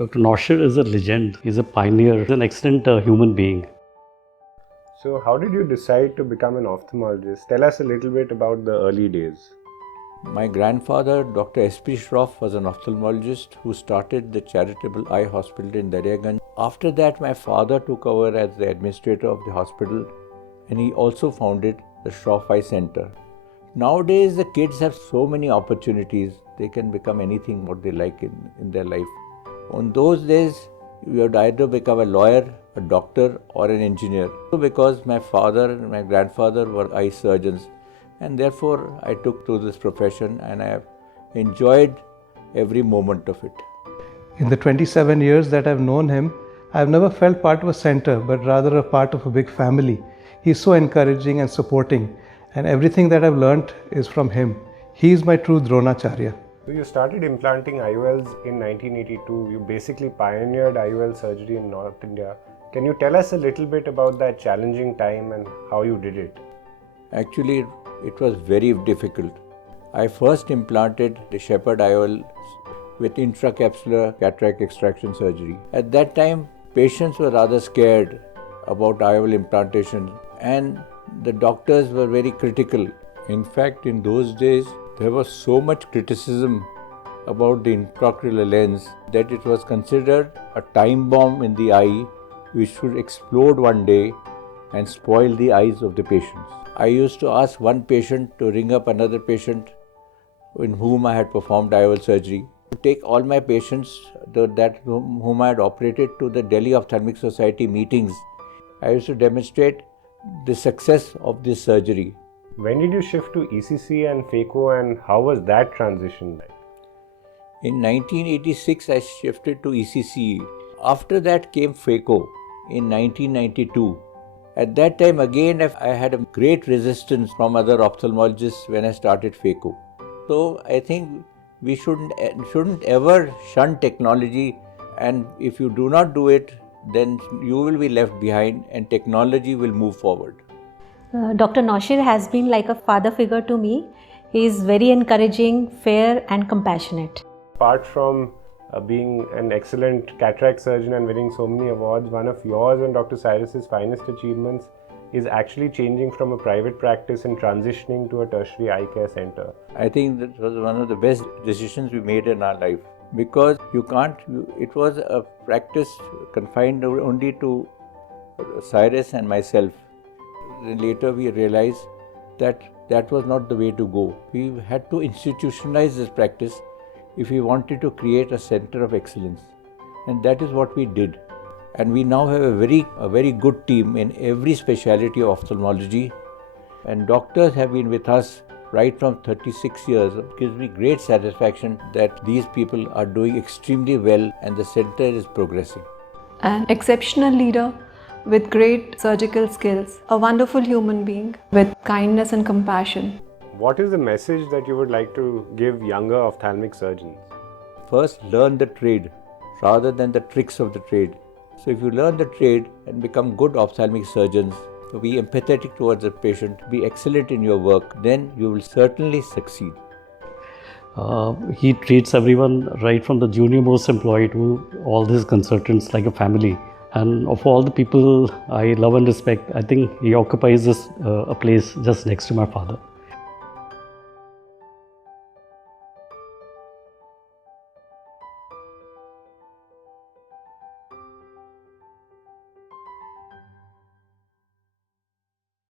Dr. Noshir is a legend. He's a pioneer. He's an excellent human being. So how did you decide to become an ophthalmologist? Tell us a little bit about the early days. My grandfather, Dr. S.P. Shroff, was an ophthalmologist who started the charitable eye hospital in Daryaganj. After that, my father took over as the administrator of the hospital, and he also founded the Shroff Eye Centre. Nowadays, the kids have so many opportunities. They can become anything what they like in their life. On those days, you had either become a lawyer, a doctor, or an engineer. Because my father and my grandfather were eye surgeons, and therefore I took to this profession, and I have enjoyed every moment of it. In the 27 years that I've known him, I've never felt part of a center, but rather a part of a big family. He's so encouraging and supporting, and everything that I've learnt is from him. He is my true Dronacharya. So you started implanting IOLs in 1982. You basically pioneered IOL surgery in North India. Can you tell us a little bit about that challenging time and how you did it? Actually, it was very difficult. I first implanted the Shepherd IOL with intracapsular cataract extraction surgery. At that time, patients were rather scared about IOL implantation, and the doctors were very critical. In fact, in those days, there was so much criticism about the intraocular lens that it was considered a time bomb in the eye which should explode one day and spoil the eyes of the patients. I used to ask one patient to ring up another patient in whom I had performed IOL surgery, to take all my patients whom I had operated to the Delhi Ophthalmic Society meetings. I used to demonstrate the success of this surgery. When did you shift to ECC and phaco, and how was that transition like? In 1986, I shifted to ECC. After that came phaco in 1992. At that time again, I had a great resistance from other ophthalmologists when I started phaco. So I think we shouldn't ever shun technology, and if you do not do it, then you will be left behind and technology will move forward. Dr. Noshir has been like a father figure to me. He is very encouraging, fair and compassionate. Apart from being an excellent cataract surgeon and winning so many awards, one of yours and Dr. Cyrus's finest achievements is actually changing from a private practice and transitioning to a tertiary eye care center. I think that was one of the best decisions we made in our life, because it was a practice confined only to Cyrus and myself. Later we realized that that was not the way to go. We had to institutionalize this practice if we wanted to create a center of excellence, and that is what we did. And we now have a very good team in every specialty of ophthalmology, and doctors have been with us right from 36 years. It gives me great satisfaction that these people are doing extremely well and the center is progressing. An exceptional leader with great surgical skills, a wonderful human being with kindness and compassion. What is the message that you would like to give younger ophthalmic surgeons? First, learn the trade rather than the tricks of the trade. So if you learn the trade and become good ophthalmic surgeons, be empathetic towards the patient, be excellent in your work, then you will certainly succeed. He treats everyone, right from the junior most employee to all his consultants, like a family. And of all the people I love and respect, I think he occupies a place just next to my father.